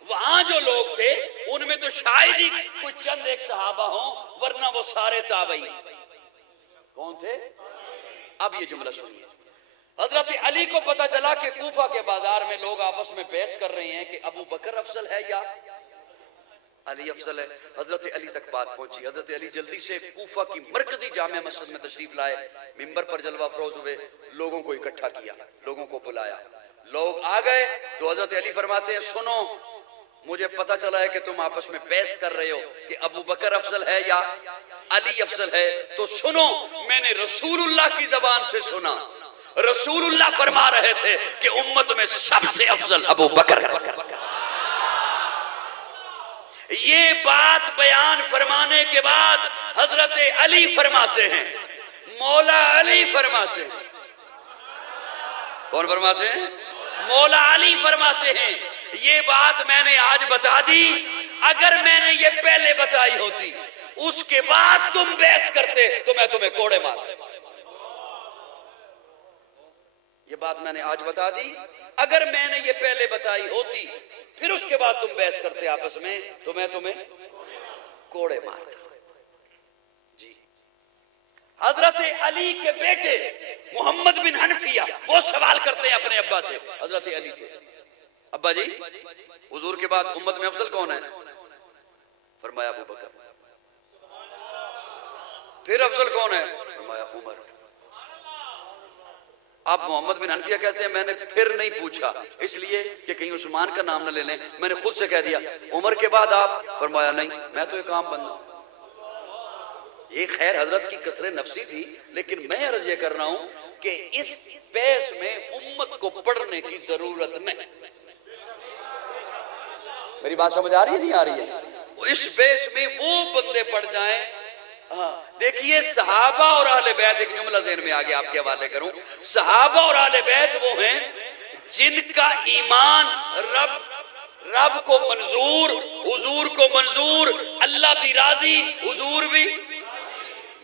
वहां जो लोग थे उनमें तो शायद ही कुछ चंद एक सहाबा हो, वरना वो सारे ताबईन थे। कौन थे? अब ये जुमला सुनिए। हजरत अली को पता चला कि कूफा के बाजार में लोग आपस में बहस कर रहे हैं कि अबू बकर अफजल है या अली अफजल है। हजरत अली तक बात पहुंची। हजरत अली जल्दी से कूफा की मरकजी जामे मस्जिद में तशरीफ लाए, मिंबर पर जलवा फरोज हुए, लोगों को इकट्ठा किया, लोगों को बुलाया। लोग आ गए तो हजरत अली फरमाते हैं, सुनो, मुझे पता चला है कि तुम आपस में बहस कर रहे हो कि अबू बकर अफजल है या अली अफजल है, तो सुनो, मैंने रसूलुल्लाह की जबान से सुना, रसूलुल्लाह फरमा रहे थे कि उम्मत में सबसे अफजल अबू बकर। ये बात बयान फरमाने के बाद हजरत अली फरमाते हैं, मौला अली फरमाते हैं। कौन फरमाते हैं? मौला अली फरमाते हैं, ये बात मैंने आज बता दी, अगर मैंने ये पहले बताई होती, उसके बाद तुम बहस करते तो मैं तुम्हें कोड़े मारता। ये बात मैंने आज बता दी, अगर मैंने ये पहले बताई होती, फिर उसके बाद तुम बहस करते आपस में, तो मैं तुम्हें कोड़े मारता। जी, हजरत अली के बेटे मोहम्मद बिन हनफिया वो सवाल करते हैं अपने अब्बा से, हजरत अली से, अब्बा जी, हुजूर के बाद उम्मत में अफजल कौन है? फरमाया अबू बकर। फिर अफजल कौन है? फरमाया उमर। अब मोहम्मद बिन हनफिया कहते हैं, मैंने फिर नहीं पूछा, इसलिए कि कहीं उस्मान का नाम न ले लें, मैंने खुद से कह दिया उमर के बाद आप। फरमाया नहीं, मैं तो एक आम बंदा। ये खैर हजरत की कसरे नफसी थी, लेकिन मैं अर्ज ये कर रहा हूं कि इस बहस में उम्मत को पढ़ने की जरूरत नहीं। मेरी बात समझ आ रही है? नहीं आ रही है? इस बहस में वो बंदे पढ़ जाएं। देखिए, सहाबा और अहले बैत, एक जुमला ज़हन में आगे आपके हवाले करूं, सहाबा और अहले बैत वो हैं जिनका ईमान रब को मंजूर, हुजूर को मंजूर, अल्लाह भी राजी, हुजूर भी।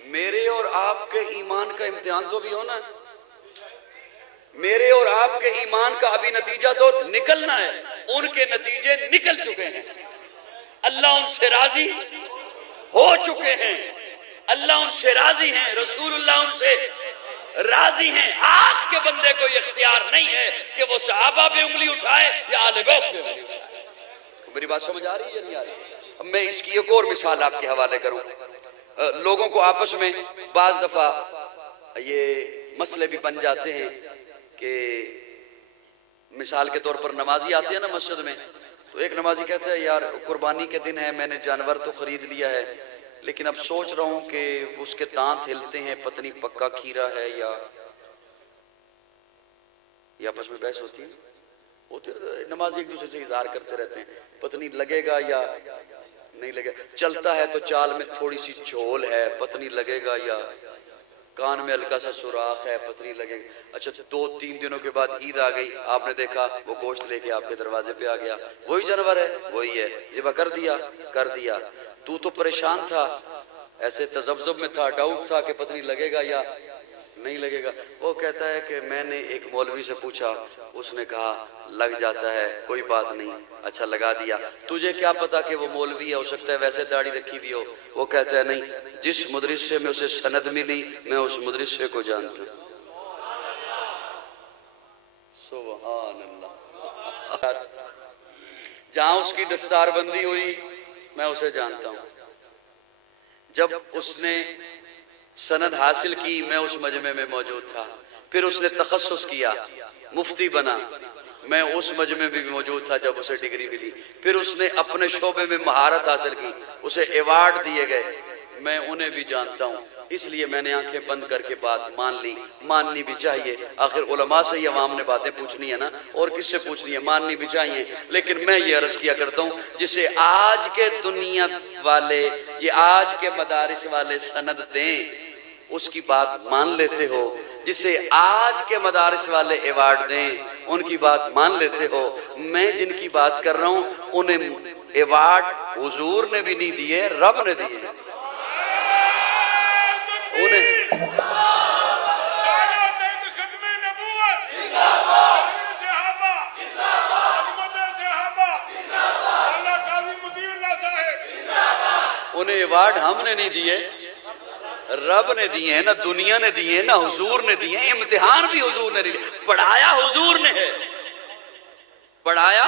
मेरे और आपके ईमान का इम्तिहान तो भी होना है, मेरे और आपके ईमान का अभी नतीजा तो निकलना है। उनके नतीजे निकल चुके हैं, अल्लाह उनसे राजी हो चुके हैं, अल्लाह उनसे राजी हैं, रसूलुल्लाह उनसे राजी हैं। आज के बंदे को ये इख्तियार नहीं है कि वो सहाबा पे उंगली उठाए या आले बैत पे उंगली उठाए। मेरी बात समझ आ रही है? नहीं आ रही? अब मैं इसकी एक और मिसाल आपके हवाले करूं। लोगों को आपस में बाज दफा ये मसले भी बन जाते हैं कि मिसाल के तौर पर नमाजी आते हैं ना मस्जिद में, तो एक नमाजी कहता है, यार कुर्बानी के दिन है, मैंने जानवर तो खरीद लिया है, लेकिन अब सोच रहा हूं कि उसके दांत हिलते हैं, पत्नी पक्का खीरा है या आपस में बहस होती है। नमाजी एक दूसरे से इजहार करते रहते हैं, पत्नी लगेगा या नहीं लगे, चलता है तो चाल में थोड़ी सी झोल है, पता नहीं लगेगा, या कान में हल्का सा सुराख है, पता नहीं लगेगा। अच्छा 2-3 दिनों के बाद ईद आ गई, आपने देखा वो गोश्त लेके आपके दरवाजे पे आ गया, वही जानवर है, वही है, ज़िबा कर दिया। तू तो परेशान था, ऐसे तजब्जुब में था, डाउट था कि पता नहीं लगेगा या नहीं लगेगा। वो कहता है कि मैंने एक मौलवी से पूछा, उसने कहा लग जाता है, कोई बात नहीं, अच्छा लगा दिया। तुझे क्या पता कि वो मौलवी है, हो सकता है वैसे दाढ़ी रखी भी हो। वो कहता है नहीं, जिस मुदरिसे में उसे सनद मिली मैं उस मुदरिसे को जानता हूं। सुभान अल्लाह। जहां उसकी दस्तारबंदी हुई मैं उसे जानता हूं। जब उसने सनद हासिल की मैं उस मजमे में मौजूद था। फिर उसने तखस्सुस किया, मुफ्ती बना, मैं उस मजमे में भी मौजूद था जब उसे डिग्री मिली। फिर उसने अपने शोबे में महारत हासिल की, उसे अवार्ड दिए गए, मैं उन्हें भी जानता हूँ। इसलिए मैंने आंखें बंद करके बात मान ली। माननी भी चाहिए, आखिर उलमा से ही अवाम ने बातें पूछनी है ना, और किससे पूछनी है, माननी भी चाहिए। लेकिन मैं ये अर्ज किया करता हूँ, जिसे आज के दुनिया वाले, ये आज के मदारिस वाले सनद दें, उसकी बात मान लेते हो। जिसे आज के मदारिस वाले अवार्ड दें, उनकी बात मान लेते हो। मैं जिनकी बात कर रहा हूँ उन्हें अवार्ड हुजूर ने भी नहीं दिए, रब ने दिए उन्हें। उन्हें अवार्ड हमने नहीं दिए, रब ने दिए हैं, ना दुनिया ने दिए, ना हुजूर ने दिए। इम्तिहान भी हुजूर ने दिए, पढ़ाया हुजूर ने है, पढ़ाया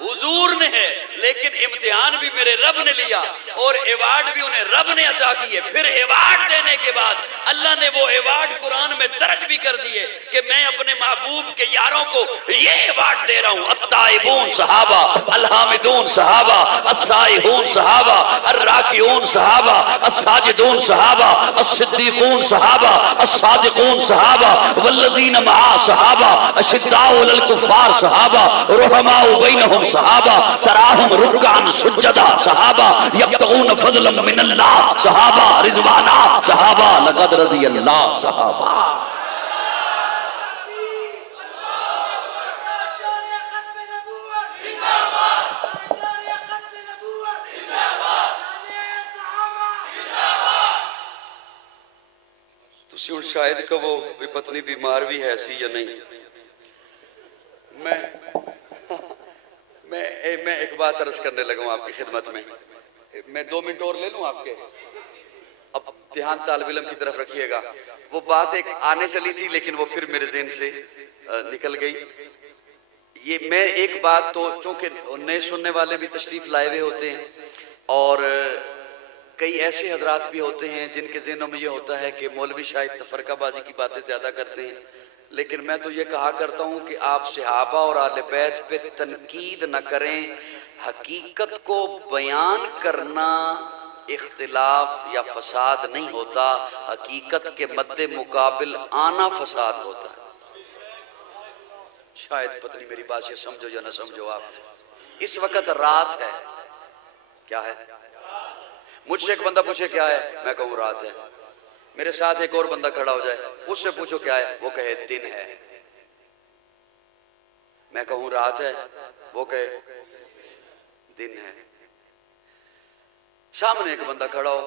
हुजूर ने है, लेकिन इम्तिहान भी मेरे रब ने लिया और अवार्ड भी उन्हें रब ने अता किए। फिर अवार्ड देने के बाद अल्लाह ने वो अवार्ड कुरान में दर्ज भी कर दिए कि मैं अपने महबूब के यारों को ये अवार्ड दे रहा हूँ। अत्ताइबून सहाबा, अलहामिदून सहाबा, अस्साइहून सहाबा, अर्राकिऊन सहाबा, अस्साजिदून सहाबा, अस्सिद्दीकून सहाबा, अस्सादिकून सहाबा, वल्लज़ीना मआ सहाबा, अशिद्दाउ अलल कुफ्फार सहाबा, रुहमाउ बैनहुम सहाबा, तराहुम रुक्कान सुज्जदा सहाबा, यब्तगून फज़लन मिनल्लाह सहाबा, रिज़वाना सहाबा, लक़द रज़ियल्लाहु सहाबा। तुसी हुण शायद कहो भी पत्नी बीमार भी है सी या नहीं। मैं एक बात अर्ज करने लगा हूं आपकी खिदमत में। मैं 2 मिनट और ले लूं आपके, अब ध्यान तालिब इल्म की तरफ रखिएगा। वो बात एक आने चली थी लेकिन वो फिर मेरे ज़हन से निकल गई। ये मैं एक बात तो, चूंकि नए सुनने वाले भी तशरीफ लाए हुए होते हैं और कई ऐसे हजरात भी होते हैं जिनके ज़हनों में ये होता है कि मौलवी शायद तफरकाबाजी की बातें ज़्यादा करते हैं। लेकिन मैं तो ये कहा करता हूँ कि आप सहाबा और आले बैत पे तनकीद न करें। हकीकत को बयान करना इख्तिलाफ या फसाद नहीं होता, हकीकत के मद्दे मुकाबिल आना फसाद होता है। शायद पत्नी मेरी बात से समझो या ना समझो आप। इस वक्त रात है, क्या है? मुझसे एक बंदा पूछे क्या है, मैं कहूँ रात है। मेरे साथ एक और बंदा खड़ा हो जाए, उससे पूछो क्या है, वो कहे दिन है। मैं कहूँ रात है, वो कहे दिन है। सामने एक बंदा खड़ा हो,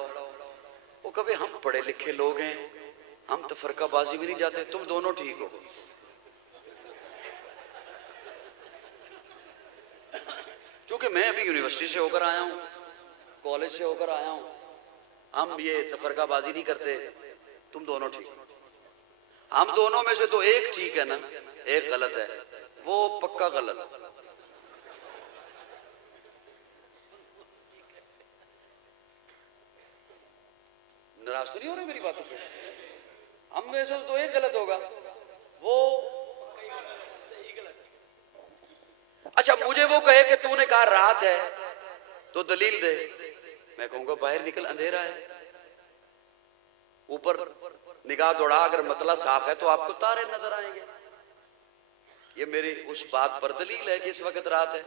वो कभी हम पढ़े लिखे लोग हैं, हम तफरकाबाजी भी नहीं जाते, तुम दोनों ठीक हो। क्योंकि मैं अभी यूनिवर्सिटी से होकर आया हूँ, कॉलेज से होकर आया हूँ, हम ये तफरकाबाजी नहीं करते, तुम दोनों ठीक। हम दोनों में से तो एक ठीक है ना, एक गलत है, वो पक्का गलत। नाराज तो नहीं हो रहे मेरी बातों से? हम में से तो एक गलत होगा, वो सही गलत। अच्छा मुझे वो कहे कि तूने कहा रात है तो दलील दे, मैं कहूंगा बाहर निकल अंधेरा है। ऊपर निगाह दौड़ा, अगर मतला साफ है तो आपको तारे नजर आएंगे। ये मेरी उस बात पर दलील है कि इस वक्त रात है।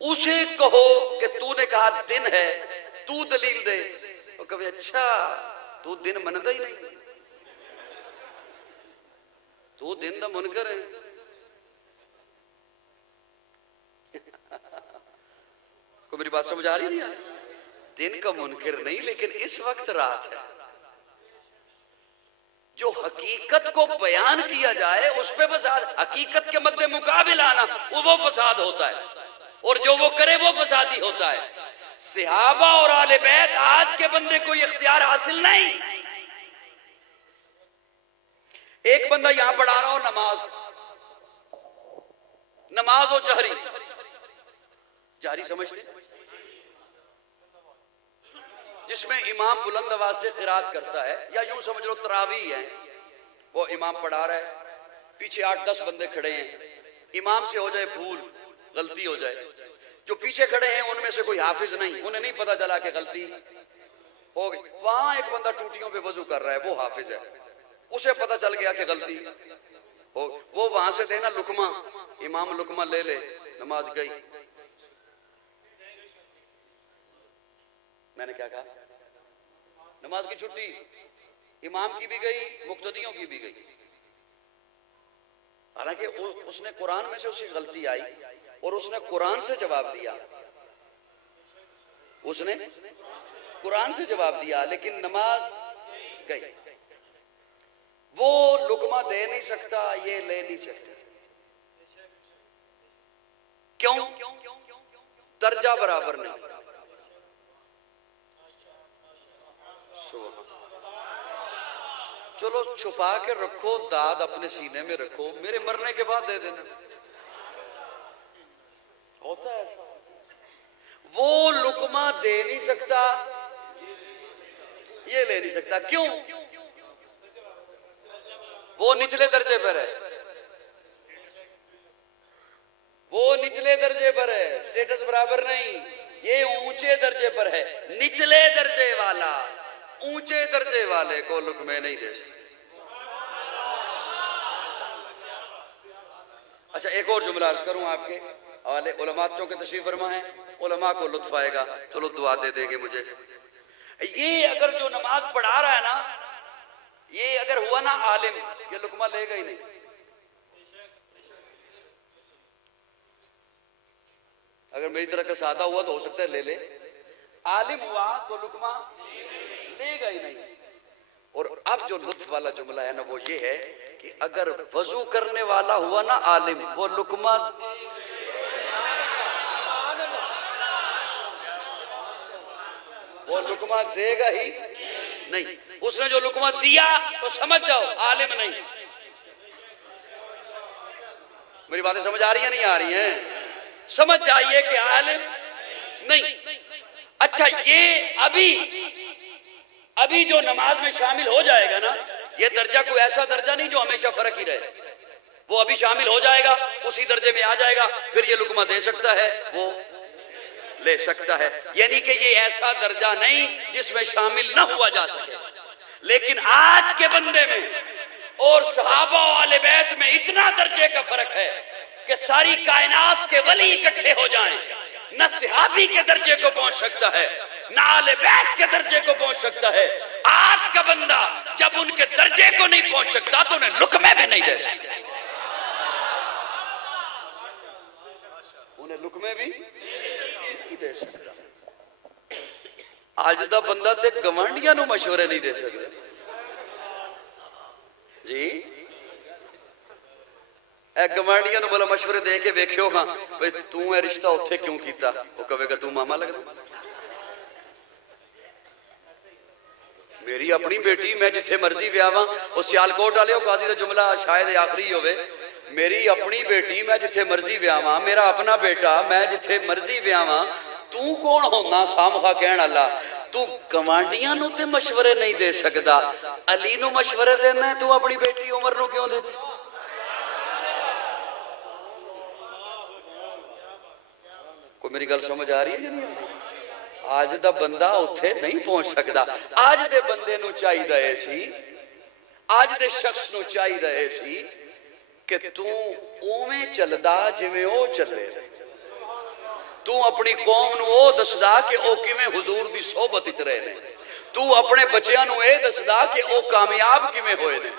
उसे कहो कि तूने कहा दिन है, तू दलील दे, वो कभी अच्छा तू दिन मनता ही नहीं, तू दिन का मुनकर है। को मेरी बात समझ आ रही नहीं? दिन का मुनकर नहीं, लेकिन इस वक्त रात है। जो हकीकत को बयान किया जाए उस पे फसाद, हकीकत के मद्दे मुकाबिल आना वो फसाद होता है, और जो वो करे वो फसादी होता है। सहाबा और आले बैत आज के बंदे को इख्तियार हासिल नहीं। एक बंदा यहां पढ़ा रहा हो नमाज हो जहरी, जारी समझते, जिसमें इमाम बुलंद आवाज से क़िरात करता है, या यूं समझ लो तरावी है, वो इमाम पढ़ा रहा है, पीछे 8-10 बंदे खड़े हैं, इमाम से हो जाए भूल, गलती हो जाए, जो पीछे खड़े हैं उनमें से कोई हाफिज नहीं, उन्हें नहीं पता चला कि गलती हो गई। वहां एक बंदा टूटियों पे वजू कर रहा है, वो हाफिज है, उसे पता चल गया कि गलती हो, वो वहां से देना लुकमा, इमाम लुकमा ले ले, नमाज गई। मैंने क्या कहा? नमाज की छुट्टी, इमाम की भी गई, मुक्तदियों की भी गई। हालांकि उसने कुरान में से उसकी गलती आई और उसने कुरान से जवाब दिया, उसने कुरान से जवाब दिया, लेकिन नमाज गई। वो लुकमा दे नहीं सकता, ये ले नहीं सकता। क्यों? दर्जा बराबर नहीं। चलो छुपा के रखो, दाद अपने सीने में रखो, मेरे मरने के बाद दे देना, होता है ऐसा। वो लुकमा दे नहीं सकता, ये ले नहीं सकता। क्यों? वो निचले दर्जे पर है, वो निचले दर्जे पर है, स्टेटस बराबर नहीं, ये ऊंचे दर्जे पर है। निचले दर्जे वाला ऊंचे दर्जे वाले को लुकमे नहीं दे सकते। अच्छा, एक और जुमला अर्ज करूं आपके हवाले, उलमा चौंके तशरीफ फरमा है, उलमा को लुत्फ आएगा, चलो दुआ दे देंगे मुझे। ये अगर जो नमाज पढ़ा रहा है ना, ये अगर हुआ ना आलिम, ये लुकमा लेगा ही नहीं। अगर मेरी तरह का सादा हुआ तो हो सकता है ले ले, आलिम हुआ तो लुकमा लेगा ही नहीं। और अब जो लुत्फ वाला जुमला है ना, वो ये है कि अगर वजू करने वाला हुआ ना आलिम, वो लुकमा देगा ही नहीं। उसने जो लुकमा दिया तो समझ जाओ आलिम नहीं। मेरी बातें समझ आ रही है नहीं आ रही हैं? समझ जाइए कि आलिम नहीं। अच्छा, ये अभी जो नमाज में शामिल हो जाएगा ना, ये दर्जा कोई ऐसा दर्जा नहीं जो हमेशा फर्क ही रहे, वो अभी शामिल हो जाएगा, उसी दर्जे में आ जाएगा, फिर ये लुकमा दे सकता है, वो ले सकता है। यानी कि ये ऐसा दर्जा नहीं जिसमें शामिल ना हुआ जा सके। लेकिन आज के बंदे में और सहाबा वाले बैत में इतना दर्जे का फर्क है कि सारी कायनात के वली इकट्ठे हो जाएं, न सहाबी के दर्जे को पहुंच सकता है, न आले बैत के दर्जे को पहुंच सकता है। आज का बंदा जब उनके दर्जे को नहीं पहुंच सकता तो उन्हें लुकमे भी नहीं दे सकता, उन्हें लुकमे भी नहीं दे सकता। आज दा बंदा ते गवांडियां नूं मशवरे नहीं दे सकता जी। गवांडियां नूं भला मशवरे दे के वेखियो हां भाई तू ये रिश्ता उत्थे क्यों कीता, वो कहेगा तू मामा लगदा। मेरी अपनी बेटी मैं जिथे मर्जी ब्यावां, वो सियालकोट वाले काजी दा जुमला शायद आखिरी होवे, मेरी अपनी बेटी मैं जिथे मर्जी ब्यावां, मेरा अपना बेटा मैं जिथे मर्जी ब्यावां, तू कौन होना खामखा कहण वाला, तू गवांडियां नूं ते मशवरे नहीं दे सकदा, अली नूं मशवरे देना, तू अपनी बेटी उमर नूं क्यों दे? कोई मेरी गल समझ आ रही है कि नहीं? आज दा बंदा उत्थे नहीं पहुंच सकता। आज दे बंदे नूं चाहीदा है सी, आज दे शख्स नूं चाहीदा है सी कि तू उवें चलदा जिवें ओ चले, तू अपनी कौम नू ओ दसदा कि ओ किवें हुजूर दी सोहबत विच रहे ने, तू अपने बच्चों नू ए दसदा कि ओ कामयाब किवें होए ने।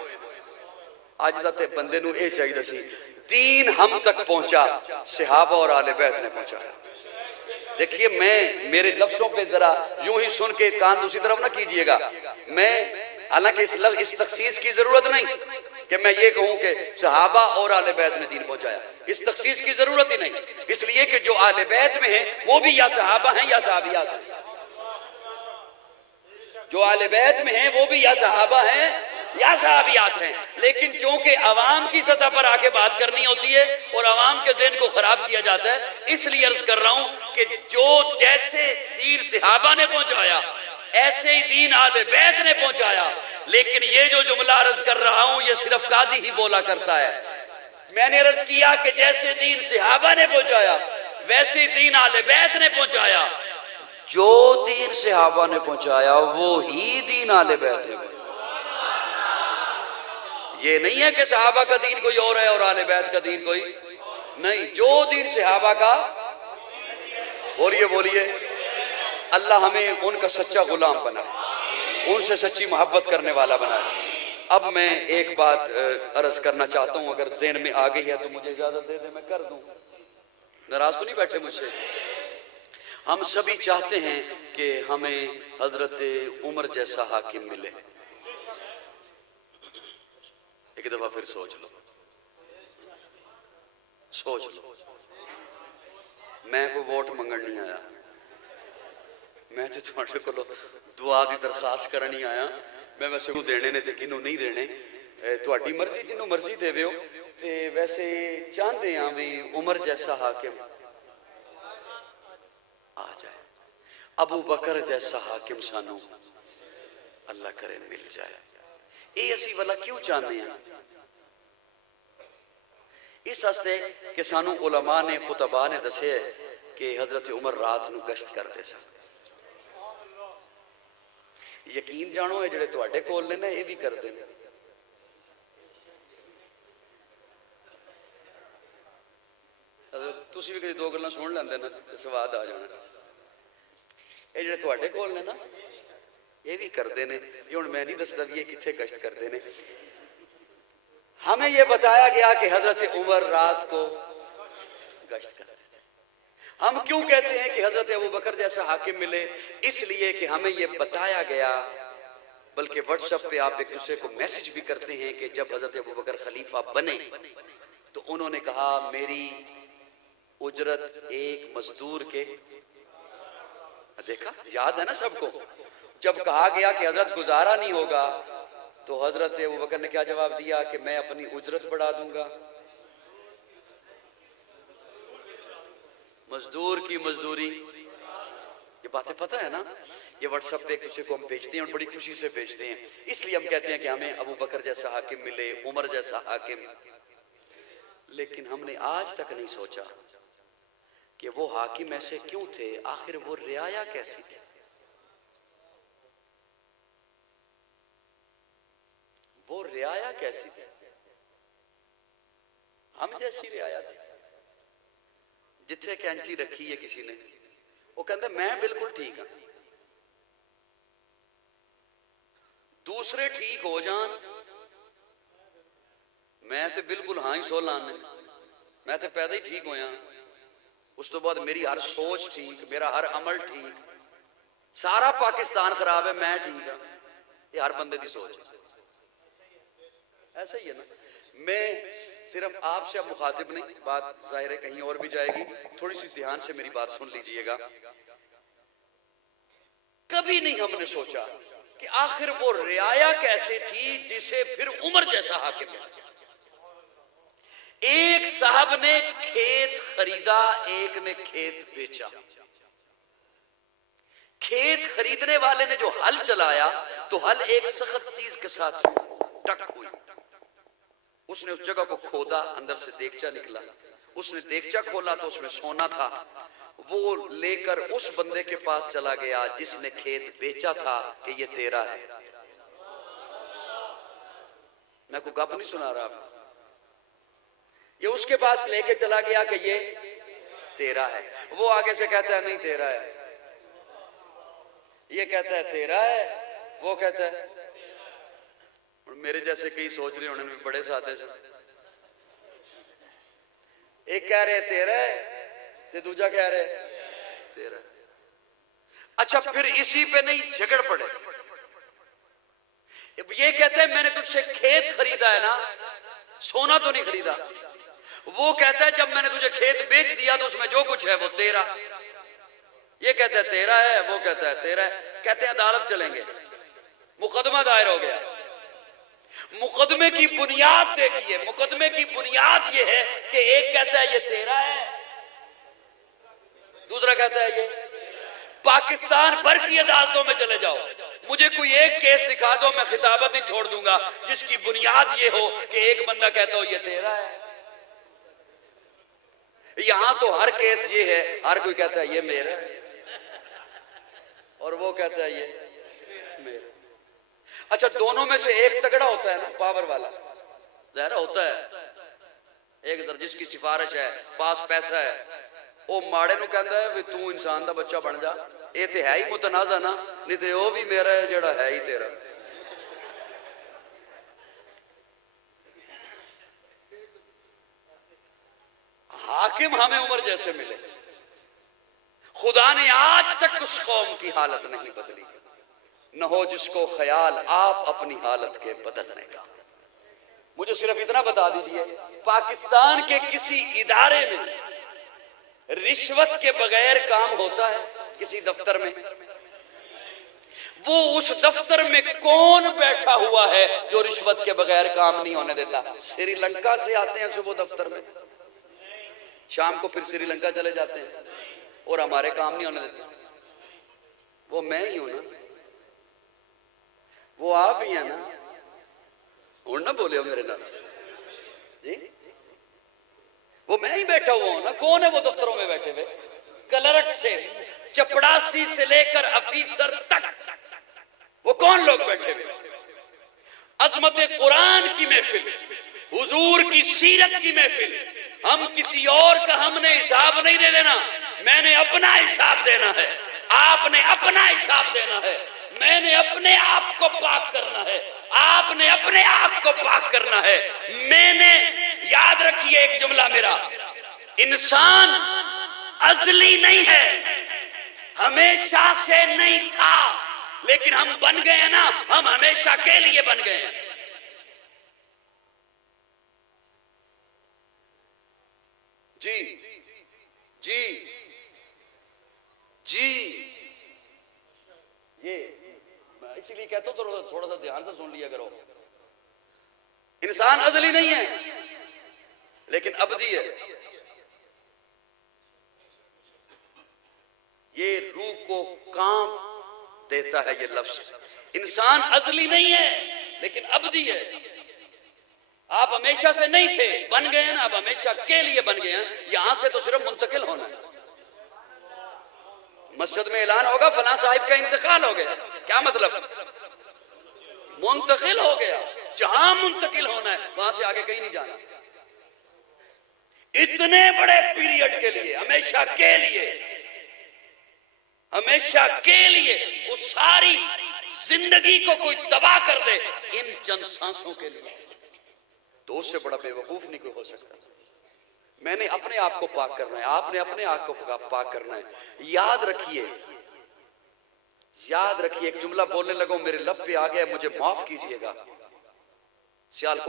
अज दा ते बंदे नू ए चाहिदा सी दीन हम तक पहुंचा, सहाबा और आले बैत ने पहुंचाया। देखिए मैं मेरे लफ्जों पे जरा यूं ही सुन के कान दूसरी तरफ ना कीजिएगा। मैं हालांकि इस तखसीस की जरूरत नहीं कि मैं ये कहूं कि सहाबा और आले बैत ने दीन पहुंचाया, इस तखसीस की जरूरत ही नहीं, इसलिए कि जो आले बैत में है वो भी या सहाबा हैं या सहाबियात हैं, जो आले बैत में है वो भी या सहाबा हैं या सहाबियात हैं। लेकिन चूंकि अवाम की सतह पर आके बात करनी होती है और अवाम के ज़हन को खराब किया जाता है, इसलिए अर्ज कर रहा हूं कि जो जैसे दीन सहाबा ने पहुंचाया ऐसे ही दीन आले बैत ने पहुंचाया। लेकिन ये जो जुमला अर्ज कर रहा हूं ये सिर्फ काजी ही बोला करता है। मैंने अर्ज किया कि जैसे दीन सहाबा ने पहुंचाया वैसे ही दीन आले बैत ने पहुंचाया। जो दीन सहाबा ने पहुंचाया वो ही दीन आले बैत ने पहुंचाया। ये नहीं है कि सहाबा का दीन कोई और है और आले बैत का दीन कोई नहीं। जो दीन सहाबा का, बोलिए बोलिए, अल्लाह हमें उनका सच्चा गुलाम बनाए, उनसे सच्ची मोहब्बत करने वाला बनाए। अब मैं एक बात अर्ज करना चाहता हूं, अगर ज़हन में आ गई है तो मुझे इजाजत दे दे, मैं कर दूं। नाराज तो नहीं बैठे मुझसे? हम सभी चाहते हैं कि हमें हजरत उमर जैसा हाकिम मिले। एक दफा फिर सोच लो, सोच लो। मैं कोई वोट मंगण नहीं आया, मैं तो तुहाडे कोलों दुआ की दरखास्त करन नहीं आया। मैं वैसे किनू देने ने ते किनू नहीं देने तुहाडी मर्जी, जिन्नू मर्जी देवो। ते वैसे चाहते हैं भी उमर जैसा हाकिम आ जाए, अबू बकर जैसा हाकिम सानू अल्लाह करे मिल जाए। ये असी वाला क्यों चाहते हैं? इस वास्ते कि सानू उलमा ने खुतबा ने दसे कि हजरत उमर रात नू गश्त करते सन। यकीन जानो ये जिहड़े तुहाडे कोल ने ना ये भी करते हैं। तुसीं भी कभी दो गल्लां सुन लैंदे ना ते स्वाद आ जाना। ये जिहड़े तुहाडे कोल ने ना ये भी करते हैं। ये हुण मैं नहीं दसदा भी ये कित्थे गश्त करते हैं। हमें यह बताया गया कि हजरत उमर रात को गश्त करते थे। हम क्यों कहते हैं कि हजरत अबू बकर जैसा हाकिम मिले? इसलिए कि हमें यह बताया गया, बल्कि व्हाट्सएप पे आप एक दूसरे को मैसेज भी करते हैं कि जब हजरत अबू बकर खलीफा बने तो उन्होंने कहा मेरी उजरत एक मजदूर के, देखा याद है ना सबको। जब कहा गया कि हजरत गुजारा नहीं होगा तो हजरत अबू बकर ने क्या जवाब दिया कि मैं अपनी उजरत बढ़ा दूंगा। मजदूर की मजदूरी, ये बातें पता है ना। ये व्हाट्सएप पे एक दूसरे को हम भेजते हैं और बड़ी खुशी से भेजते हैं। इसलिए हम कहते हैं कि हमें अबू बकर जैसा हाकिम मिले, उमर जैसा हाकिम। लेकिन हमने आज तक नहीं सोचा कि वो हाकिम ऐसे क्यों थे, आखिर वो रियाया कैसी थी, वो रियाया कैसी थी। हम जैसी रियाया थी। जिथे कैंची रखी है किसी ने, वो कहता मैं बिल्कुल ठीक हाँ, दूसरे ठीक हो जान, मैं तो बिल्कुल हाँ ही सो लाने, मैं तो पैदा ही ठीक होया। उस तो बाद मेरी हर सोच ठीक, मेरा हर अमल ठीक, सारा पाकिस्तान खराब है, मैं ठीक हाँ। ये हर बंदे की सोच है। ऐसा ही है ना। मैं सिर्फ आपसे अब मुखातिब नहीं, बात जाहिर है कहीं और भी जाएगी। थोड़ी सी ध्यान से मेरी बात सुन लीजिएगा। कभी नहीं हमने सोचा कि आखिर वो रियाया कैसे थी जिसे फिर उमर जैसा हाकिम है। एक साहब ने खेत खरीदा, एक ने खेत बेचा। खेत खरीदने वाले ने जो हल चलाया तो हल एक सख्त चीज के साथ टक हुई। उसने उस जगह को खोदा, अंदर से देगचा निकला। उसने देगचा खोला तो उसमें सोना था। वो लेकर उस बंदे के पास चला गया जिसने खेत बेचा था कि ये तेरा है। मैं कोई गप नहीं सुना रहा आपको। ये उसके पास लेके चला गया कि ये तेरा है। वो आगे से कहता है नहीं तेरा है, ये कहता है तेरा है, वो कहता है। मेरे जैसे कई सोच रहे होने में बड़े सादे से, एक कह रहे तेरा है ते दूजा कह रहे तेरा। अच्छा फिर इसी पे नहीं झगड़ पड़े, ये कहते हैं मैंने तुझसे खेत खरीदा है ना, सोना तो नहीं खरीदा। वो कहता है जब मैंने तुझे खेत बेच दिया तो उसमें जो कुछ है वो तेरा। ये कहता है तेरा है, वो कहता है तेरा है। कहते हैं अदालत चलेंगे, मुकदमा दायर हो गया। मुकदमे की बुनियाद देखिए, मुकदमे की बुनियाद ये है कि एक कहता है ये तेरा है, दूसरा कहता है ये। पाकिस्तान भर की अदालतों में चले जाओ, मुझे कोई एक केस दिखा दो, मैं खिताबत ही छोड़ दूंगा जिसकी बुनियाद ये हो कि एक बंदा कहता हो ये तेरा है। यहां तो हर केस ये है, हर कोई कहता है ये मेरा है और वो कहता है ये मेरा। अच्छा दोनों में से एक तगड़ा होता है ना, पावर वाला जहरा होता है। एक इधर जिसकी सिफारिश है, पास पैसा है, वो माड़े नूं कहंदा है वी तू इंसान दा बच्चा बन जा। ये तो है ही मुतनाज़ा ना, नहीं तो वो भी मेरा है जेड़ा है ही तेरा। हाकिम हमें उमर जैसे मिले, खुदा ने आज तक उस कौम की हालत नहीं बदली, न हो जिसको ख्याल आप अपनी हालत के बदलने का। मुझे सिर्फ इतना बता दीजिए, पाकिस्तान के किसी इदारे में रिश्वत के बगैर काम होता है? किसी दफ्तर में? वो उस दफ्तर में कौन बैठा हुआ है जो रिश्वत के बगैर काम नहीं होने देता? श्रीलंका से आते हैं सुबह दफ्तर में, शाम को फिर श्रीलंका चले जाते हैं और हमारे काम नहीं होने देते। वो मैं ही हूं ना, वो आप ही है ना। और ना बोले हो मेरे नाम जी, वो मैं ही बैठा हुआ हूं ना। कौन है वो दफ्तरों में बैठे हुए? क्लर्क से चपड़ासी से लेकर अफीसर तक वो कौन लोग बैठे हुए? अजमत कुरान की महफिल, हुजूर की सीरत की महफिल, हम किसी और का हमने हिसाब नहीं दे देना, मैंने अपना हिसाब देना है, आपने अपना हिसाब देना है। मैंने अपने आप को पाक करना है, आपने अपने आप को पाक करना है। मैंने, याद रखिए एक जुमला मेरा, इंसान अजली नहीं है, हमेशा से नहीं था, लेकिन हम बन गए हैं ना, हम हमेशा के लिए बन गए हैं। जी जी जी, ये इसीलिए कहता हूं थोड़ा सा ध्यान से सुन लिया करो। इंसान अजली नहीं है लेकिन अबदी है। ये रूह को काम देता है ये लफ्ज। इंसान अजली नहीं है लेकिन अबदी है। आप हमेशा से नहीं थे, बन गए ना, आप हमेशा के लिए बन गए हैं। यहां से तो सिर्फ मुंतकिल होना है। मस्जिद में ऐलान होगा फलां साहिब का इंतकाल हो गया, क्या मतलब? मुंतकिल हो गया। जहां मुंतकिल होना है वहां से आगे कहीं नहीं जाना। इतने बड़े पीरियड के लिए, हमेशा के लिए, हमेशा के लिए, उस सारी जिंदगी को कोई तबाह कर दे इन चंद सांसों के लिए, तो उससे बड़ा बेवकूफ नहीं कोई हो सकता। मैंने अपने आप को पाक करना है, आपने अपने आप को पाक करना है। याद रखिए, याद रखिए, एक जुमला बोलने लगो मेरे लब पे आ गया, मुझे माफ कीजिएगा। सियाल